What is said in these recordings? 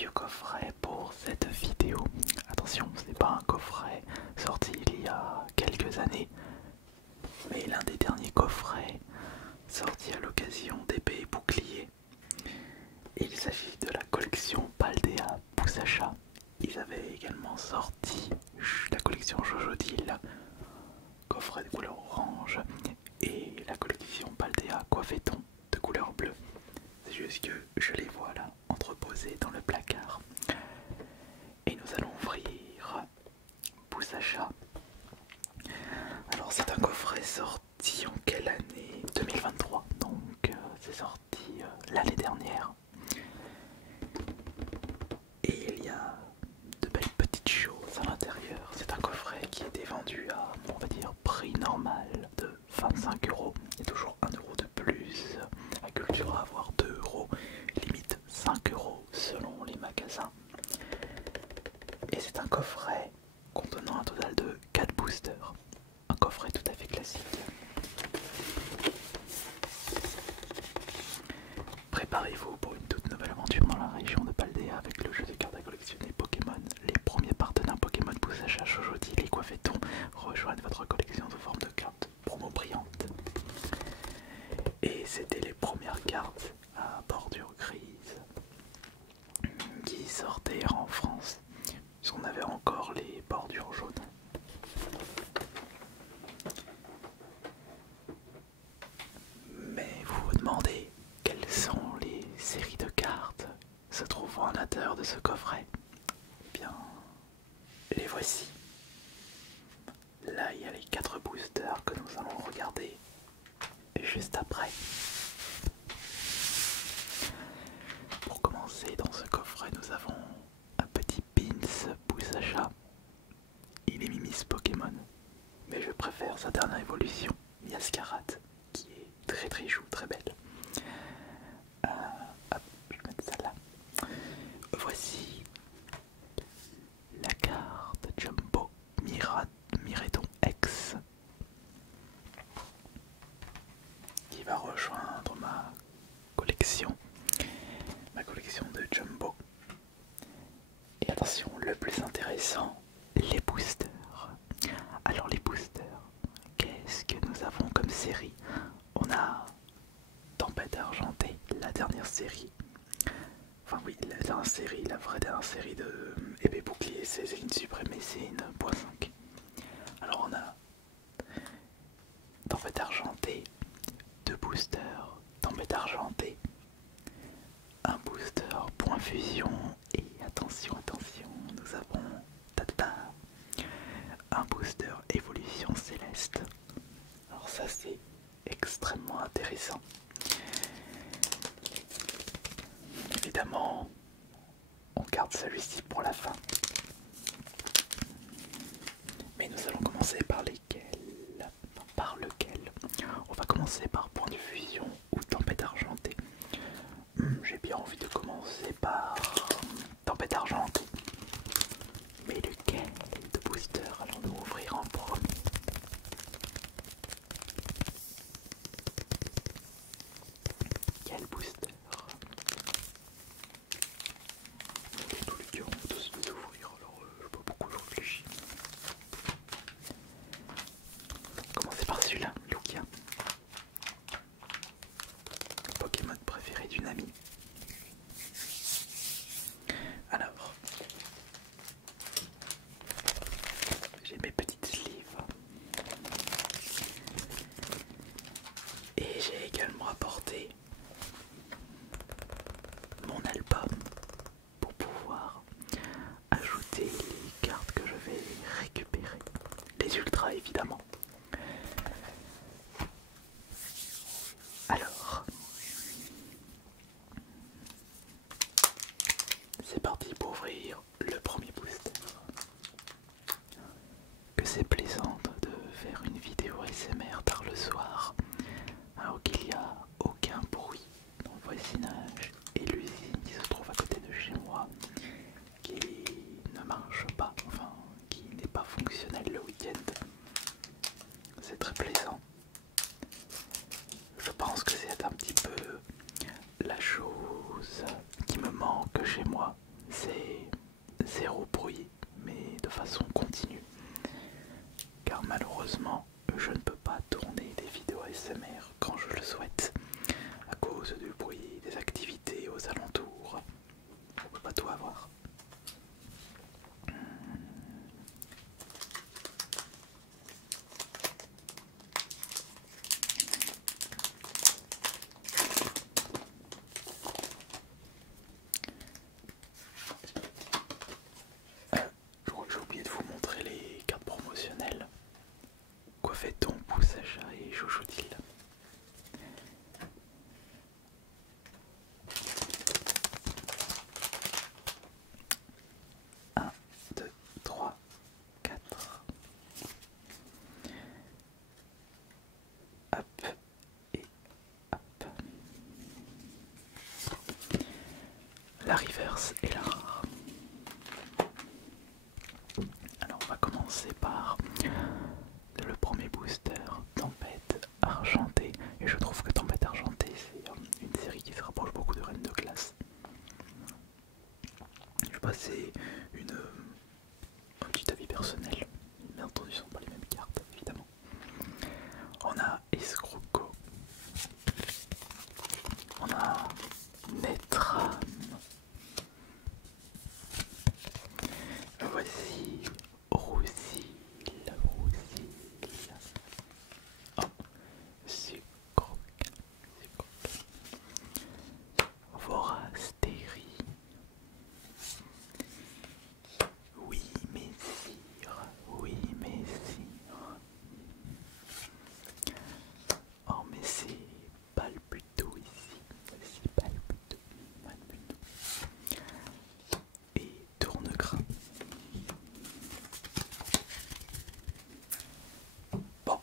vieux coffret pour cette vidéo. Attention, ce n'est pas un coffret sorti il y a quelques années, mais l'un des derniers coffrets sortis à l'occasion d'épée et bouclier. Il s'agit de la collection Paldea Poussacha. Ils avaient également sorti la collection Jojo Deal, coffret de couleur orange, et la collection Paldea Coiffeton de couleur bleue. C'est juste que je les vois là entreposés dans le placard. Et nous allons ouvrir Poussacha. Alors c'est un coffret sorti en quelle année? 2023, donc c'est sorti l'année dernière. Et il y a de belles petites choses à l'intérieur. C'est un coffret qui était vendu à, on va dire, prix normal de 25 euros. Il y a toujours 1 euro de plus. La culture à avoir 2 euros, limite 5 euros selon les magasins. Et c'est un coffret contenant un total de 4 boosters. Un coffret tout à fait classique. Préparez-vous pour une toute nouvelle aventure dans la région de Paldea avec le jeu de cartes à collectionner Pokémon. Les premiers partenaires Pokémon Poussacha, Jojo Deal et Coiffeton rejoignent votre collection sous forme de cartes promo brillantes. Et c'était les premières cartes à bordure grise qui sortaient en France. Parce qu'on avait encore les bordures jaunes. Mais vous vous demandez quelles sont les séries de cartes se trouvant à l'intérieur de ce coffret? Eh bien, les voici. Là, il y a les 4 boosters que nous allons regarder juste après. Pour commencer, dans ce coffret, nous avons un petit pins Poussacha. Il est Miss Pokémon, mais je préfère sa dernière évolution, Miascarat, qui est très chou, très belle. Hop, je vais mettre ça là. Voici la carte Jumbo Miredon X qui va rejoindre ma collection de Jumbo. Et attention, le plus intéressant, les boosters. Alors les boosters, qu'est-ce que nous avons comme série? On a Tempête Argentée, la dernière série. Enfin oui, la dernière série, la vraie dernière série de Épée Bouclier, c'est une Suprême et c'est une .5. Alors on a Tempête Argentée, 2 boosters, Tempête Argentée, un booster Point Fusion et attention, nous avons un booster Évolution Céleste. Alors ça c'est extrêmement intéressant. Évidemment, on garde celui-ci pour la fin. Mais nous allons commencer par lesquels? Par lequel? On va commencer par Point de Fusion ou Tempête Argentée. J'ai bien envie de commencer par Tempête Argentée. Mais lequel de booster allons-nous ouvrir en premier? Quel booster? Tous les deux, on va tous les ouvrir, alors je n'ai pas beaucoup réfléchi. Commencer par celui-là, Lugia. Pokémon préféré d'une amie. Alors, j'ai mes petites sleeves. Et j'ai également apporté mon album pour pouvoir ajouter les cartes que je vais récupérer. Les ultras évidemment. Alors, c'est parti pour ouvrir le premier booster. Que c'est plaisant de faire une vidéo ASMR tard le soir, alors qu'il n'y a aucun bruit dans le voisinage et l'usine qui se trouve à côté de chez moi, qui ne marche pas, enfin qui n'est pas fonctionnelle le week-end. C'est très plaisant. Je pense que c'est un petit peu la chose qui me manque chez moi, hop, et hop. La reverse et la rare. Alors on va commencer par le premier booster, Tempête Argentée. Et je trouve que Tempête Argentée c'est une série qui se rapproche beaucoup de Reine de Glace. Je sais pas, c'est un petit avis personnel. Bien entendu, ce ne sont pas les mêmes cartes, évidemment. On a Escroco. On a Netram. Voici Roussille. Oh, Sucroc. Vorastérie. Oui, messire. Oui, messire. Oh, mais c'est Palputo ici. Voici Palputo. Et Tournegrain. Bon,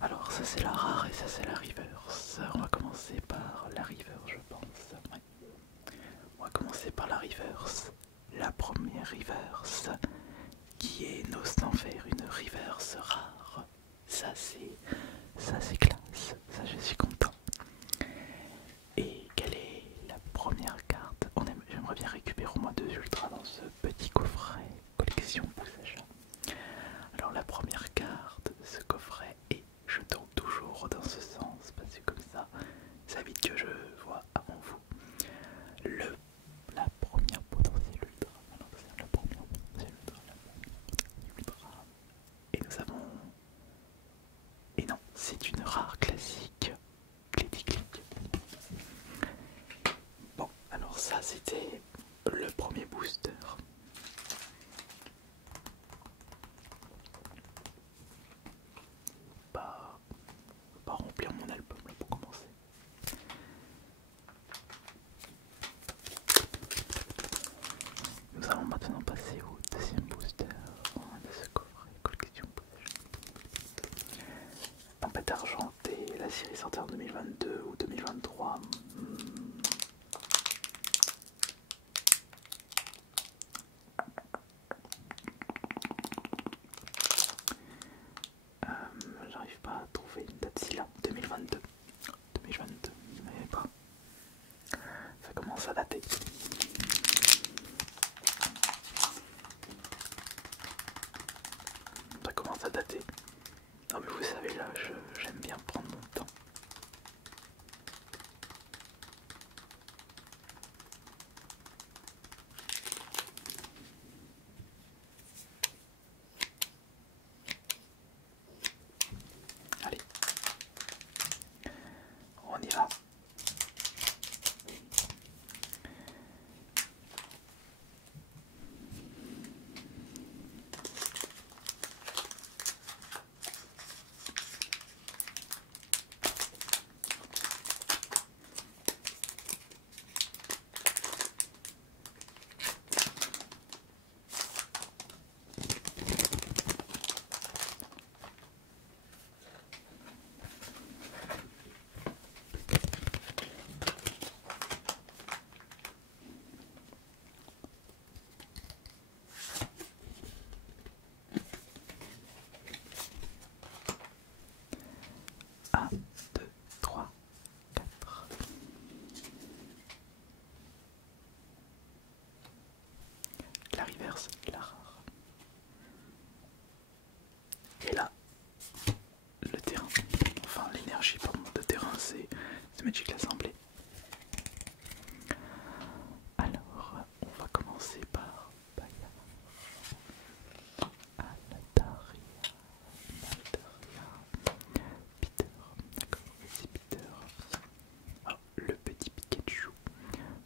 alors ça c'est la rare et ça c'est la reverse. On va commencer par la reverse, je pense. Ouais. On va commencer par la reverse. La première reverse qui est Nos d'Enfer, une reverse rare. Ça c'est classe, ça je suis content. Et quelle est la première carte? J'aimerais bien récupérer au moins 2 ultras dans ce petit coffret collection Poussachat. Alors la première carte de ce coffret, et je tourne toujours dans ce sens parce que comme ça évite que je vois avant vous la première potentielle ultra. Alors c'est la première potentielle ultra. Et nous avons... Et non, c'est une rare classique. Clic. Bon, alors ça c'était le premier booster. Pas remplir mon album là pour commencer. Nous allons maintenant passer au deuxième booster de ce coffret collection. Tempête Argentée, la série sortie en 2022 ou 2023. J'arrive pas à trouver une date si là, 2022. 2022, mais pas. Ça commence à dater. Ça commence à dater. Non mais vous savez là, j'aime bien prendre mon temps. Allez, on y va. Un, deux, trois, quatre. La reverse et la rare. Et là, le terrain, enfin l'énergie de terrain, c'est Magic l'Assemblée. Alors, on va commencer par Bayard, Altaria, Peter, d'accord, c'est Peter. Ah, le petit Pikachu,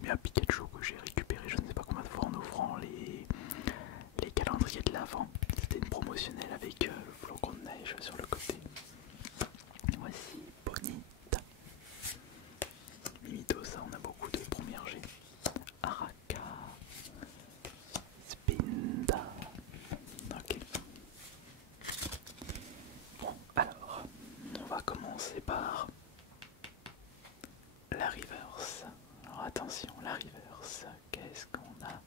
mais un Pikachu que j'ai récupéré je ne sais pas combien de fois en ouvrant les calendriers de l'avant. C'était une promotionnelle avec le flocon de neige sur le côté. Voici Bonita. par la reverse. Alors attention, la reverse, qu'est-ce qu'on a?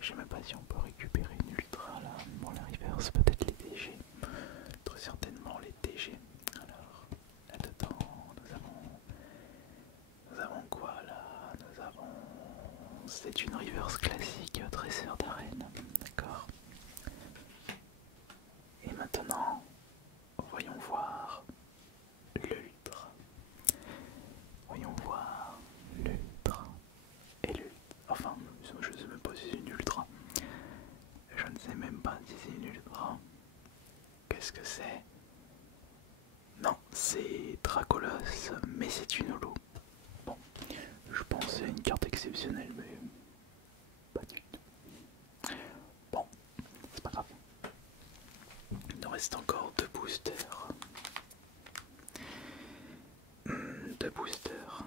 Je sais même pas si on peut récupérer une ultra là. Bon, la reverse, peut-être les TG. Très certainement les TG. Alors, là-dedans, nous avons quoi là? Nous avons... C'est une reverse classique, dresseur d'arène. D'accord. Et maintenant, voyons voir l'ultra. Voyons voir l'ultra. Et l'ultra. Enfin, je ne sais même pas si c'est une ultra. Je ne sais même pas si c'est une ultra. Qu'est-ce que c'est? Non, c'est Dracolos, mais c'est une holo. Bon, je pensais à une carte exceptionnelle, mais pas du tout. Bon, c'est pas grave. Il nous reste encore deux boosters. Deux boosters.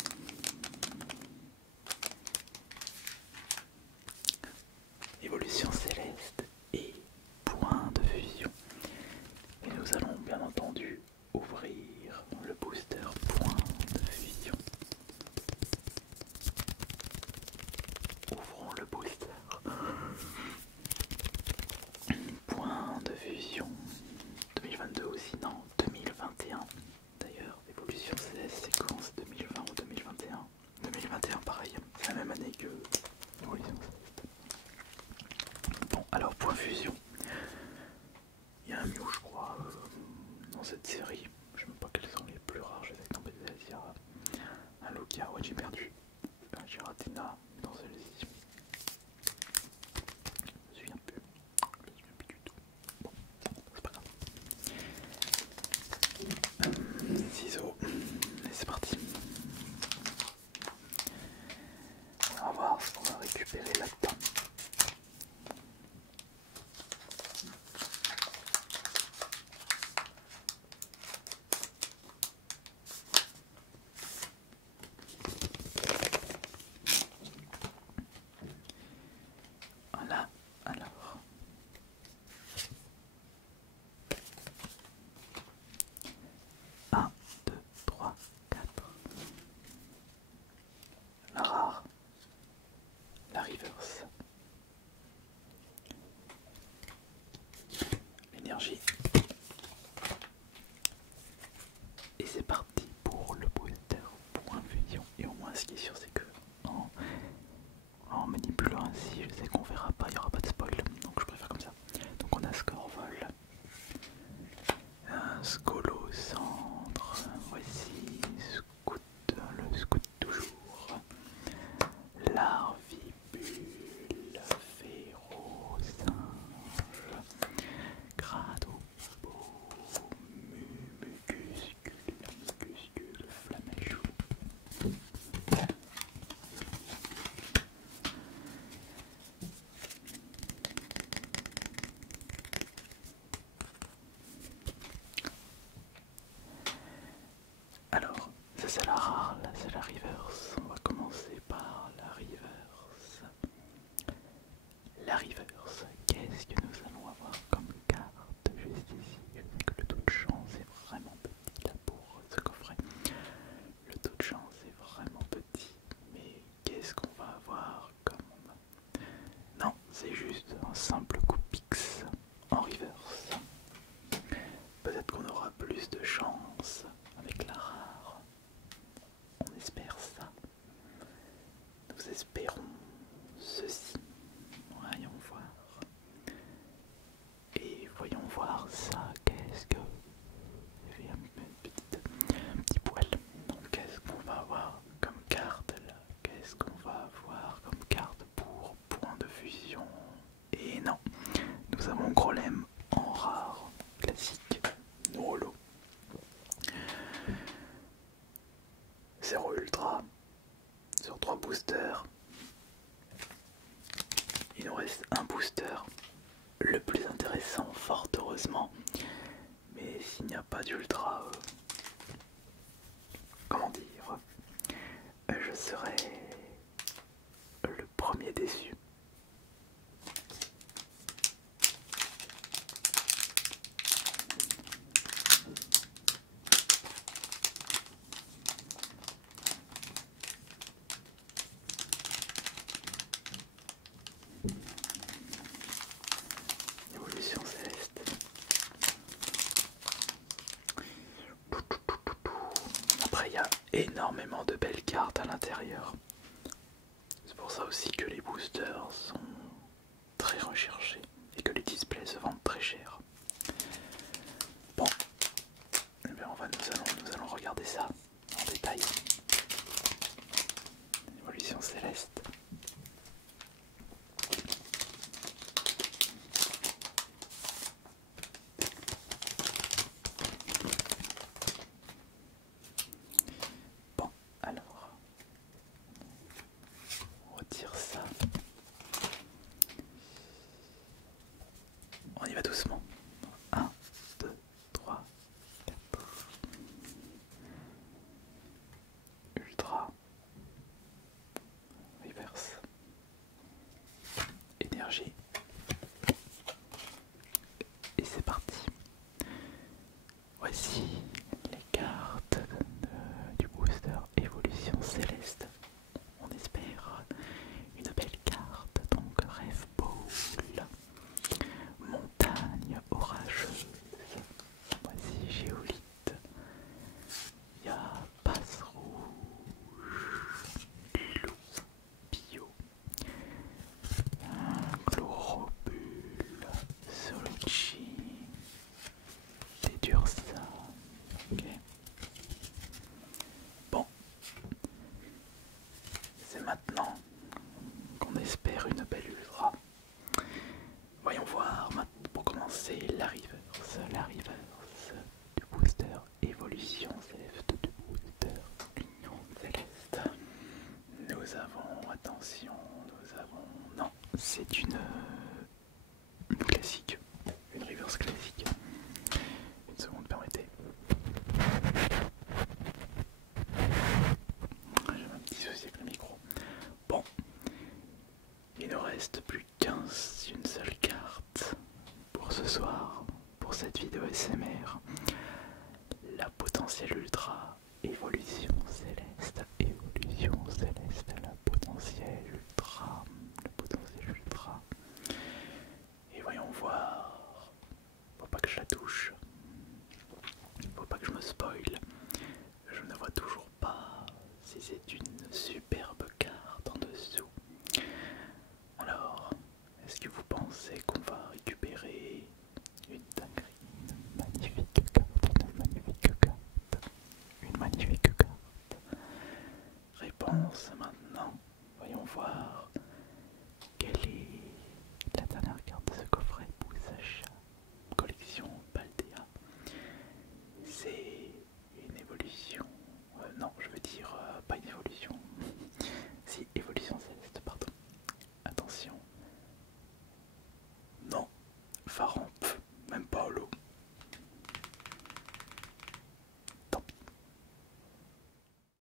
Évolution céleste et point de fusion. Et nous allons bien entendu ouvrir le booster point de fusion. Ouvrons le booster. Point de fusion. 2022 aussi, non, 2021. D'ailleurs, évolution céleste séquence 2020 ou 2021. 2021 pareil, c'est la même année que évolution céleste. Bon, alors point fusion. Il y a un Mew, je crois, dans cette série. Je sais même pas quels sont les plus rares, je sais que dans BDS il y a un Lugia, ouais j'ai perdu. Un Giratina dans celle-ci. Je me souviens plus. Je me souviens plus du tout. Bon, c'est pas grave. Ciseaux, et c'est parti. On va voir ce qu'on va récupérer là-dedans. Voilà, alors. Un, deux, trois, quatre. La rare. La reverse. L'énergie. Et c'est parti pour le booster point fusion. Et au moins ce qui est sûr c'est que en manipulant ainsi, je sais qu'on verra pas, il n'y aura pas de spoil. Donc je préfère comme ça. Donc on a Scorvol. Un Scolo Cendre. Voici Scout, le Scout toujours. Larvibule, Féro, Singe, Grado, Mucuscule, Flamèchou. Alors, ça c'est la rare, là c'est la reverse. On va commencer par la reverse. La reverse, qu'est-ce que nous allons avoir comme carte juste ici? Je sais que le taux de chance est vraiment petit là pour ce coffret. Le taux de chance est vraiment petit, mais qu'est-ce qu'on va avoir comme... Non, c'est juste un simple coup Pix en reverse. Peut-être qu'on aura plus de chance avec la rare. On espère ça. Nous espérons ceci. Voyons voir. Et voyons voir ça. Qu'est-ce que... Il y avait un petit poil. Donc qu'est-ce qu'on va avoir comme carte là? Qu'est-ce qu'on va avoir comme carte pour point de fusion? Et non, nous avons Grolem en rare, classique, no holo. 0 ultra sur 3 boosters. Il nous reste un booster, le plus intéressant, fort heureusement. Mais s'il n'y a pas d'ultra, comment dire, je serai le premier déçu. énormément de belles cartes à l'intérieur. C'est pour ça aussi que les boosters sont très recherchés et que les displays se vendent très cher. Bon, eh bien nous allons regarder ça en détail. Évolution céleste. Bon, alors, on retire ça. On y va doucement. 1, 2, 3, 4. Ultra. Reverse. Énergie. Et c'est parti. Voici les cartes du booster Évolution Céleste. On espère une belle carte, donc Rêve Bowl, Montagne Orageuse, voici Géolite, il y a Passe Rouge, Loup Bio, Chlorobule, Soluchi, Dédursa. Ok. Bon, c'est maintenant qu'on espère une belle ultra. Voyons voir pour commencer la reverse du booster Évolution Céleste du booster Union Céleste. Nous avons, attention, non, c'est une classique, une reverse classique. Une seconde, permettez. J'ai un petit souci avec le micro. Bon, il nous reste plus qu'une seule carte pour ce soir, pour cette vidéo SMR. La potentielle ultra, Évolution Céleste, la potentielle ultra, Et voyons voir. Faut pas que je la touche. Faut pas que je me spoil. Je ne vois toujours pas si c'est une superbe carte en dessous. Alors, est-ce que vous pensez qu'on